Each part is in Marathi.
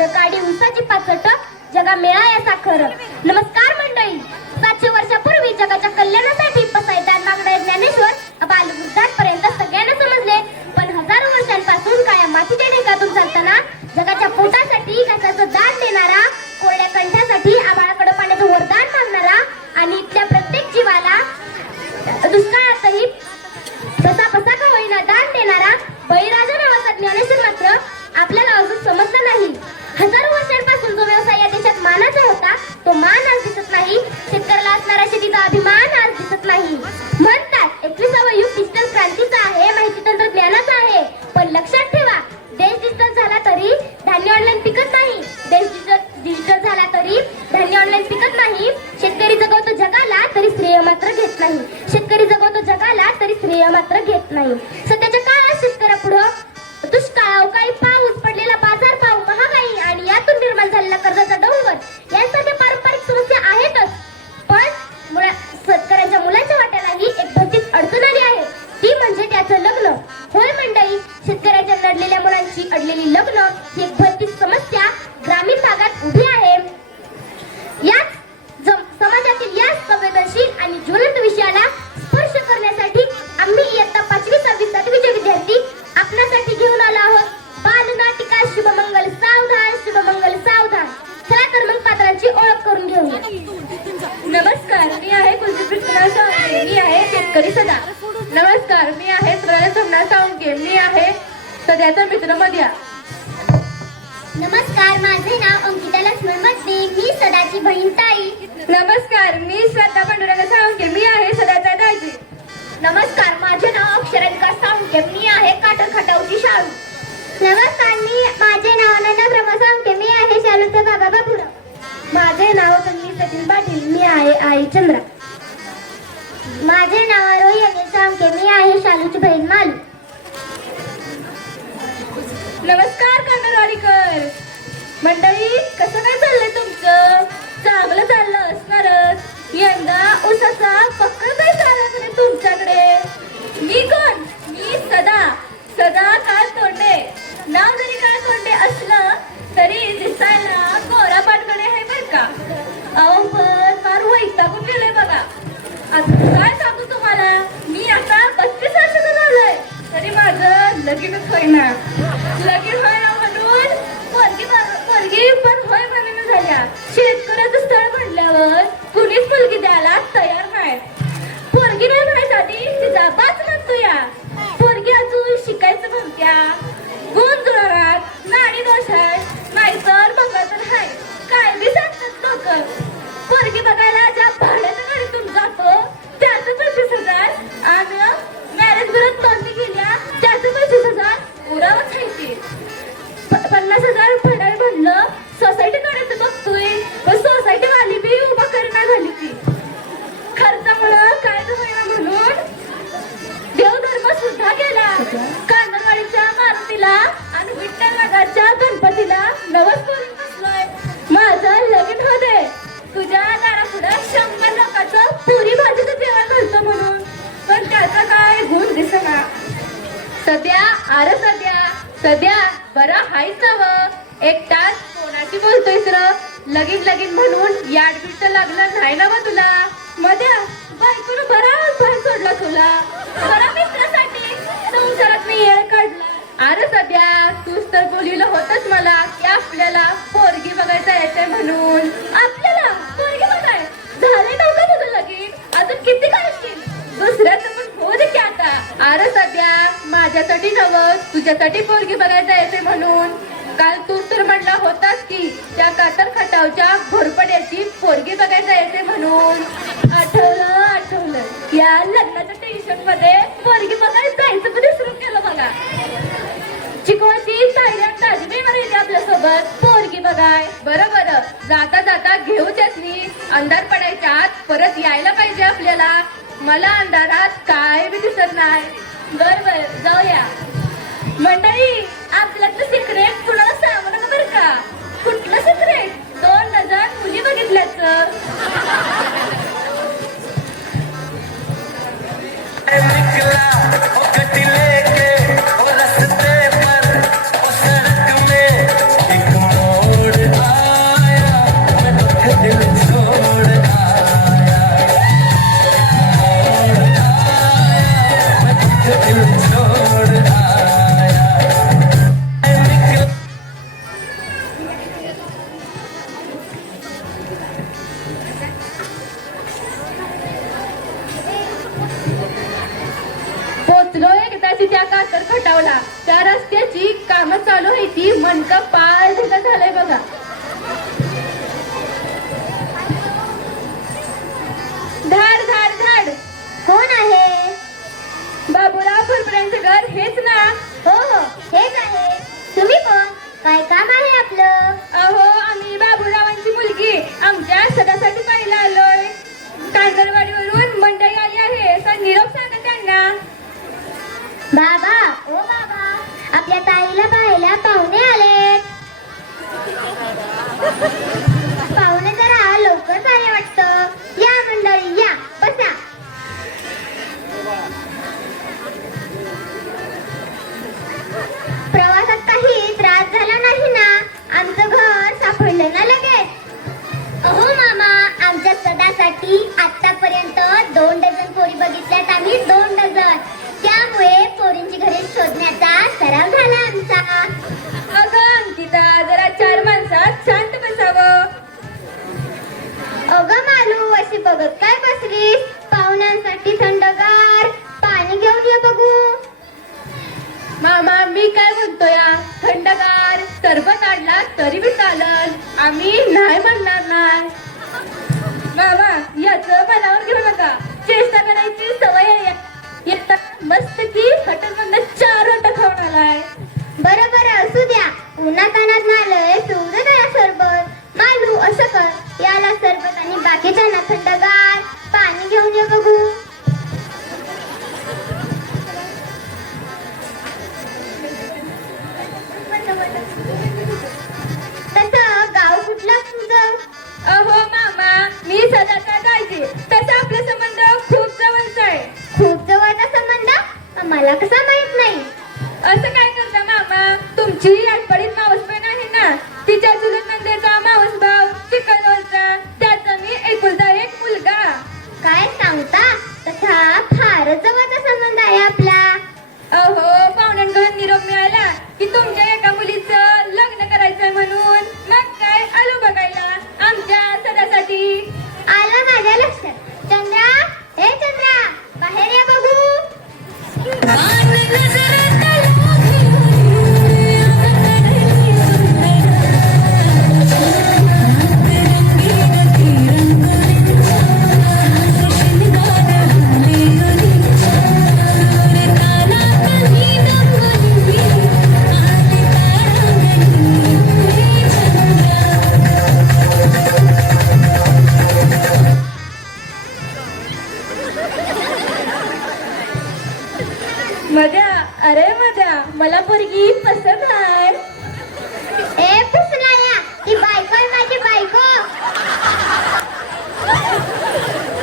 वर काढी उसाची पाचट जगा मिळाया साखर. नमस्कार मंडळी. 700 वर्षापूर्वी जगाच्या कल्याणासाठी पसायदान मागणारे ज्ञानेश्वर बालवृद्धांपर्यंत सगळ्यांना समजले. पण हजारो वर्षांपासून काळ्या मातीच्या ढेकातून चालताना जगाच्या पोटासाठी घासाचं दान देणारा, कोरड्या कंठासाठी आभाळाकडे पाण्याचं वरदान मागणारा आणि इथल्या प्रत्येक जीवाला दुष्काळातही कसा का होईना दान देणारा बळीराजा नावाचा ज्ञानेश्वर मात्र आपल्याला अजून समजला नाही. हजारो वर्षांपासून जो व्यवसाय या देशात मानाचा होता तो मान आज दिसत नाही. शेतकऱ्याला असणारा शेतीचा अभिमान आज दिसत नाही. म्हणतात 21वे युग डिजिटल क्रांतीचा आहे, माहिती तंत्रज्ञानाचा आहे. पण लक्षात ठेवा, देश डिजिटल झाला तरी धान्य ऑनलाईन पिकत नाही. देश डिजिटल झाला तरी धान्य ऑनलाईन पिकत नाही. शेतकरी जगवतो जगाला तरी श्रेय मात्र घेत नाही. शेतकरी जगवतो जगाला तरी श्रेय मात्र घेत नाही. सध्याच्या काळात शेतकऱ्यापुढं दुष्काळ, अवकाळी पाऊस, पडलेला बाजारभाव, महागाई आणि यातून निर्माण झालेला कर्जाचा डोंगर यांसारख्या पारंपरिक समस्या आहेतच. पण शेतकऱ्यांच्या मुलांच्या वाट्यालाही एक भरतीच अडचण आली आहे. ती म्हणजे त्याचं लग्न. होय मंडळी, शेतकऱ्यांच्या नडलेल्या मुलांची अडलेली लग्न ही एक भरतीच समस्या ग्रामीण भागात उभी आहे. याच समाजातील या संवेदनशील आणि ज्वलंत विषयाला स्पर्श करण्यासाठी आम्ही इयत्ता 5वी 6वी 7वीचे विद्यार्थी आपल्यासाठी घेऊन आलो आहोत बालनाटिका शुभमंगल सावधान, शुभमंगल सावधान. चला तर मग पात्रांची ओळख करून घेऊया. नमस्कार, मी आहे कुलदीप सावंके. मी आहे शेतकरी सदा. नमस्कार, मी आहे प्रणय सोमनाथ सावंके. मी आहे सध्याचा मित्र मध्या. नमस्कार, माझे नाव अंकिता लक्ष्मण मत्ते. मी सदाची बहीण ताई. नमस्कार, मी श्रद्धा पांडुरंग सावंके. मी आहे सदाचा दाजी. नमस्कार, माझे नाव अक्षरांका सावंके. मी आहे काटर खटावची शाळू. नमस्कार, माझे नाव अनन्या ब्रह्मा सावंके. मी आहे शालूचा बाबा बाबुराव. माझे नाव तन्वी सचिन पाटील. मी आहे आई चंद्रा. माझे नाव रोही अनिल सावंके. मी आहे शालूची बहीण मालू. नमस्कार कांदरवाडीकर मंडळी, कसं काय चाललंय तुमचं? चांगलं चाललं असणारच. यंदा उसाचा पक्का काय चालला का नाही तुमच्याकडे? मी कोण? मी सदा काय तोंडे. नाव जरी काय तोंडे असलं तरी दिसायला गोरा पाटकडे आहे बर का. अहो पण फार वैतागून गेलंय बघा. आता काय सांगू तुम्हाला, मी आता 32 वर्षाचा झालोय तरी माझं लगीनच होईना. लगीन व्हायला म्हणून पोरगी पण होय म्हणून झाल्या. शेतकऱ्याचं स्थळ म्हणल्यावर कुणीच मुलगी द्यायला तयार नाही. पोरगी नाही म्हणायसाठी तिचा बाच म्हणतो या. पोरगी अजून शिकायचं म्हणत्या. गुण जुळवणार, नाणी दोष आहे, नाहीतर बघत हाय. काय बी सांगतात लोक. पोरगी बघायला ज्या भाड्याच्या गाडीतून जातो त्याचं 25,000 आणि मॅरेज बिरात नोंदणी केल्या त्याचं 25,000 उरावच आहे ते. 50,000 फेडाय म्हणलं सोसायटी काढायचं बघतोय, पण सोसायटी वाली बी उभा करणार झाली ती. खर्चामुळं काय होईना म्हणून देवधर्म सुद्धा गेला. कांदरवाडीच्या मारुतीला आणि विठ्ठल नगरच्या गणपतीला नवस करून बसलोय. माझं लगीन होते तुझ्या दारापुढं 100 लोकांचं पुरी भाजीचं जेवण घालतो म्हणून, पण त्याचा काय गुण दिसना. सध्या बरं हायच हवं. एकटाच कोणाची बोलतोयस र? लगीन म्हणून याडबीडचं लागलं नाही ना व तुला? मध्या बायकोनं बरा बाहेर सोडला तुला. बरा मित्रासाठी संसारात मी येळ काढला. अरे सध्या तूच तर बोललेलं होतच मला की आपल्याला पोरगी बघायचं यायचंय म्हणून. आपल्याला पोरगी बघाय झाले नव्हतं तुझं लगीन, अजून किती काढशील? दुसऱ्याचं पण हो दे की आता. अरे सध्या माझ्यासाठी नवं तुझ्यासाठी पोरगी बघायचं यायचंय म्हणून. काल तू तर म्हणला होतास की त्या कातर खटावच्या घोरपड्याची पोरगी बघायचं यायचंय म्हणून. आठवलं. या लग्नाच्या टेन्शन मध्ये पोरगी बघायला जायचं पण विसरून गेलं बघा. चिकवाची थायलंड ताजबी मारायची आपल्यासोबत पोरगी बघाय. बरं जाता घेऊ त्यातनी. अंधार पडायच्या आत परत यायला पाहिजे आपल्याला. मला अंधारात काय बी दिसत नाही. बरं जाऊया. मंडळी, आपल्यातलं सिक्रेट कुणाला सांगू नका बरं का. कुठलं सिक्रेट? 2 डझन मुली बघितल्याचं. लेके वो रस्ते पर वो सड़क में एक मोड़ पोचलो एकदाची त्या कातर खटावला. त्या रस्त्याची कामं चालू आहे ती मनका पाय ढिला झालंय बघा. धाड धाड धाड. कोण आहे? बाबूराव फुलपुऱ्यांचं घर हेच ना? हो हो, हेच आहे. तुम्ही कोण? काय काम आहे आपलं? अहो, आम्ही बाबूरावांची मुलगी आमच्या सदासाठी पाहायला आलोय. कांदरवाडीवरून मंडळी आली आहे, तर निरोप सांगा त्यांना. बाबा, ओ बाबा, आपल्या ताईला पाहायला पाहुणे आलेत. पाहुणे जरा लवकर आले वाटतं. या मंडळी या, बसा. प्रवासात काही त्रास झाला नाही ना? आमचं घर सापडलं ना लगेच? अहो मामा, आमच्या सदासाठी आतापर्यंत 2 डझन पोरी बघितल्यात आम्ही, 2 डझन. त्यामुळे पोरींची घरे शोधण्याचा सराव झाला आमचा. अगं अंकिता, जरा 4 माणसात शांत बसावं. अगं मालू, अशी बघत काय बसलीस? पाहुण्यांसाठी थंडगार पाणी घेऊन ये बघू. मामा, मी काय म्हणतो या, थंडगार सरबत आणला तरी बी चालल, आम्ही नाही म्हणणार नाही. मामा, याच मनावर घेऊ नका. चेष्टा करायची सवय आहे. येता मस्त की हॉटेल मधनं 4 वाटा खाऊन आलाय. बरं बरं, असू द्या. उन्हातानात नालय पिवळं काय सरबत. मालू, असं कर, याला सरबत आणि बाकीच्यांना थंडगार पाणी घेऊन ये बघू. तसं गाव कुठलं तुझं? अहो मामा, मी सदाचा गायचे. तसा आपला संबंध खूप जवळचा आहे. खूप जवळचा संबंध? मला कसा माहित नाही? असं काय करता मामा, तुमची आठवडीत मावस बहीण आहे ना, तिच्या चुलत नंदेचा मावस भाऊ चिकलवरचा, त्याचा मी एकुलता एक मुलगा. काय सांगता? तसा फारच जवळचा संबंध आहे आपला. अहो, पाहुण्यांकडून निरोप मिळाला की तुमच्या एका मुलीचं लग्न करायचंय म्हणून. मग काय आलो बघायला आमच्या सदासाठी. आलं माझ्या लक्षात. चंद्रा, हे चंद्रा, बाहेर या बघू. मजा, अरे मजा, मला पोरगी पसंत आहे. ए पुसणाऱ्या, ती बायको आहे माझी, बायको.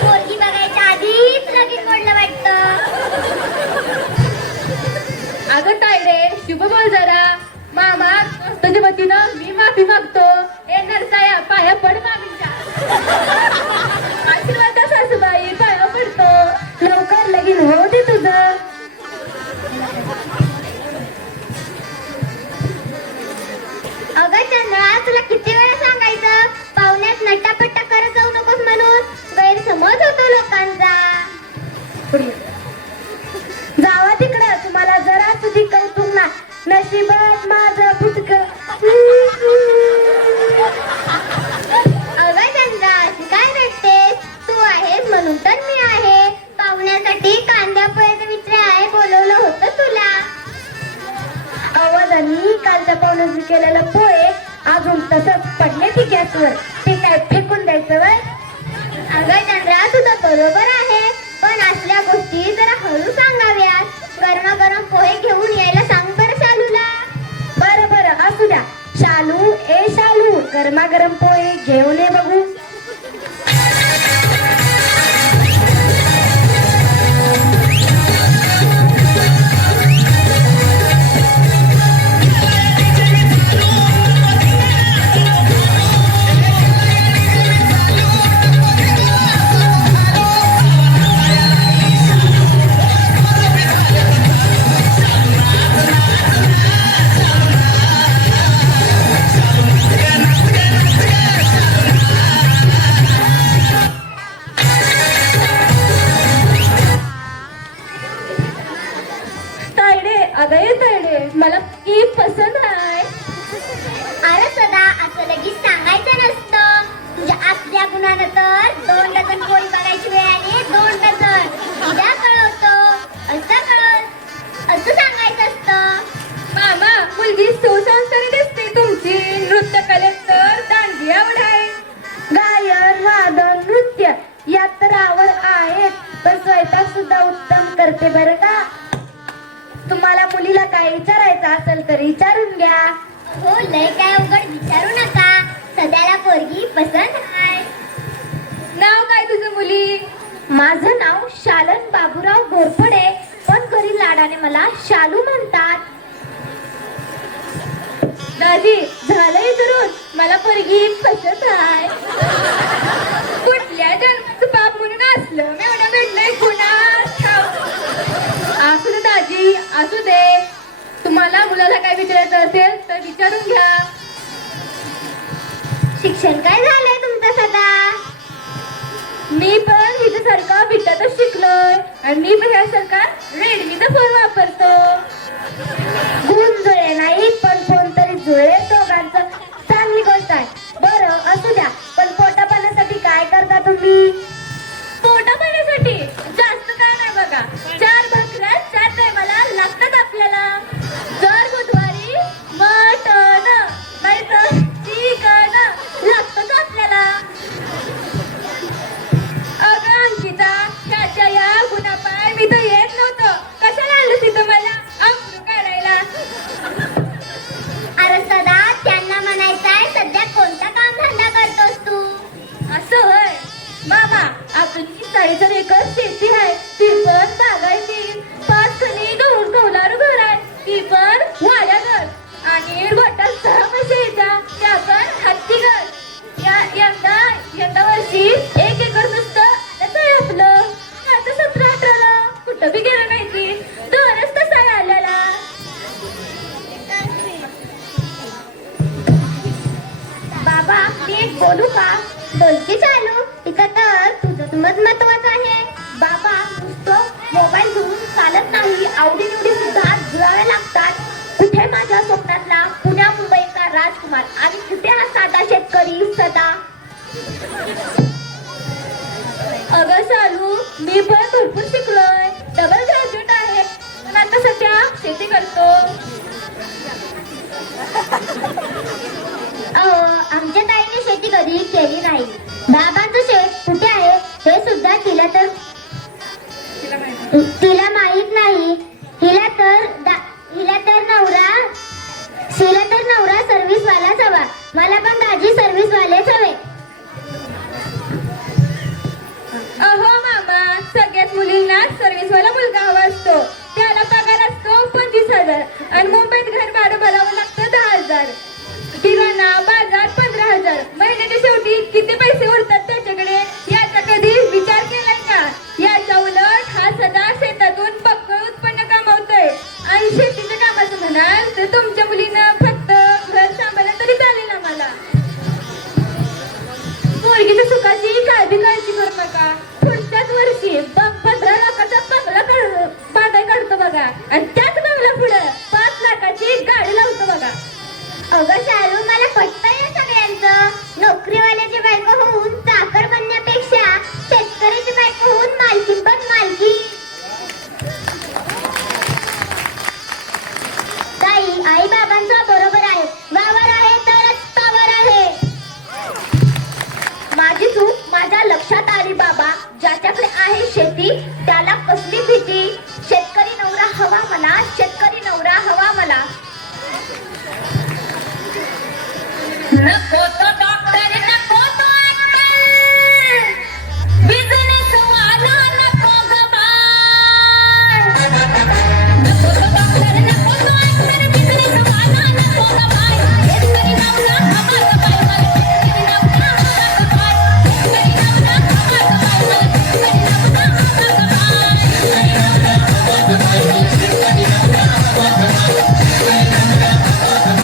पोरगी बघायच्या आधीच लगीन मोडलं वाटतं. अगं तायडे, शुभ बोल जरा. मामा, तुझ्या वतीनं मी माफी मागतो. ए नरसाया, पाया पड मामींच्या. आशीर्वाद सासूबाई, पाया पडतो. लवकर लगीन होऊ दे तुझं. अगं चंद्रा, तुला किती वेळा सांगायचं पाहुण्यात नट्टापट्टा करत जाऊ नकोस म्हणून? गैरसमज होतो लोकांचा. जावा तिकडं, तुम्हाला जरा तुझी कौतुक ना. नशिबात माझं फुटक. अगं चंद्रा, अशी काय भेटतेस? तू आहेस म्हणून तर मी आहे. पाहुण्यासाठी कांद्या पोह्याचा विचार बोलवलं होतं तुला. आवाजाने कालच्या पाहुण्याने केलेलं पोहे अजून तसंच पडले ती गॅसवर. ते काय फेकून द्यायचं वय? अगं चंद्रा, तुझं बरोबर आहे, पण असल्या गोष्टी जरा हळू सांगाव्यात. गरमागरम पोहे घेऊन यायला सांग बरं शालूला. बरं बरं, असू द्या. शालू, ए शालू, गरमागरम पोहे घेऊन ये बघू. लय काय अवघड विचारू नका. सध्याला पोरगी पसंत आहे. नाव काय तुझं मुली? माझं नाव शालन बाबूराव घोरपडे, पण घरी लाडाने मला शालू म्हणतात. दादी झालं विचारून, मला पोरगी पसंत आहे. कुठल्या जन्माचं पाप म्हणून असलं मेवढं भेटलंय कुणास ठाऊक. असू दे दाजी, असू दे. तुम्हाला मुलाला काय विचारायचं असेल तर विचारून घ्या. शिक्षण काय झालंय तुमचं सदा? मी पण हिच्यासारखा बिटातच शिकलोय आणि मी पण ह्यासारखा रेडमीचा फोन वापरतो. गुण जुळे नाही पण कोणतरी जुळे दोघांचं चांगली गोष्ट आहे. बरं असू द्या, पण पोटा पाण्यासाठी काय करता तुम्ही? पोटा पाण्यासाठी जास्त काय नाही बघा. 4 भाकऱ्या 4 टायमाला लागतात आपल्याला. दर बुधवारी मटण नाही तर चिकन लागतच आपल्याला. अगं अंकिता, त्याच्या या गुणापाय मी तर येत नव्हतं. कशाला आलं तिथं मला अब्रू काढायला? अरे सदा, त्यांना म्हणायचं आहे सध्या कोणता काम धंदा करतोस तू? असं होय मामा, आपली 40 एकर शेती आहे, ती पण बागायती. 5 खणी गौलारू घर आहे, ती पण वाड्या घर. आणि गोट्यात 6 म्हशी येत्या, त्या पण हत्ती घर. यंदा वर्षी 1 एकर नुसतं त्याचं आहे आपलं. आता 17-18ला कुठं बी गेलं नाही ती. दोनच तसा आहे आलेला. बाबा, मी एक बोलू का? बोलकी चालू. तिथं तर तुझं मत महत्वाचं आहे. बाबा, नुसतं मोबाईल घेऊन चालत नाही, आवडीनिवडी सुद्धा जुळाव्या लागतात. कुठे माझ्या स्वप्नातला पुण्या मुंबईचा राजकुमार आणि कुठे हा साधा शेतकरी सदा? अगं शालू, मी पण भरपूर शिकलोय, डबल ग्रॅज्युएट आहे, पण आता सध्या शेती करतो. आमच्या ताईने शेती कधी केली नाही. बाबांचं शेत कुठे आहे हे सुद्धा तिला माहित नाही. हिला तर नवरा सर्व्हिस वालाच हवा. मला पण दाजी सर्व्हिस वालेच हवे. अहो मामा, सगळ्याच मुलींना सर्व्हिसवाला मुलगा हवा असतो. त्याला पगार असतो 25,000 आणि मुंबईत घर भाडं भरावं लागतं 10,000. किराणा बाजार 15,000. महिन्याच्या शेवटी किती पैसे उरतात त्याच्याकडे याचा कधी विचार केलाय का? याच्या उलट हा सदा शेतातून पक्कं उत्पन्न कमावतोय. आणि शेतीच्या कामाचं म्हणाल तर तुमच्या मुलीनं फक्त घर सांभाळलं तरी चालेल आम्हाला. पोरगीच्या सुखाची काय बी काळजी करू नका. पुढच्याच वर्षी 15 लाखाचा बंगला बांधाय काढतो बघा, आणि त्याच बंगला पुढे 5 लाखाची गाडी लावतो बघा. अगं शालू, मला पटतंय या सगळ्यांचं. नोकरीवाल्याची बायको होऊन चाकर बनण्यापेक्षा शेतकऱ्याची बायको होऊन मालकी पण मालकी. ताई, आई बाबांचा बरोबर आहे. वावर आहे तरच पावर आहे. माझी चूक माझ्या लक्षात आली बाबा. ज्याच्याकडे आहे शेती त्याला कसली भीती? शेतकरी नवरा हवा मला, शेतकरी नवरा हवा मला.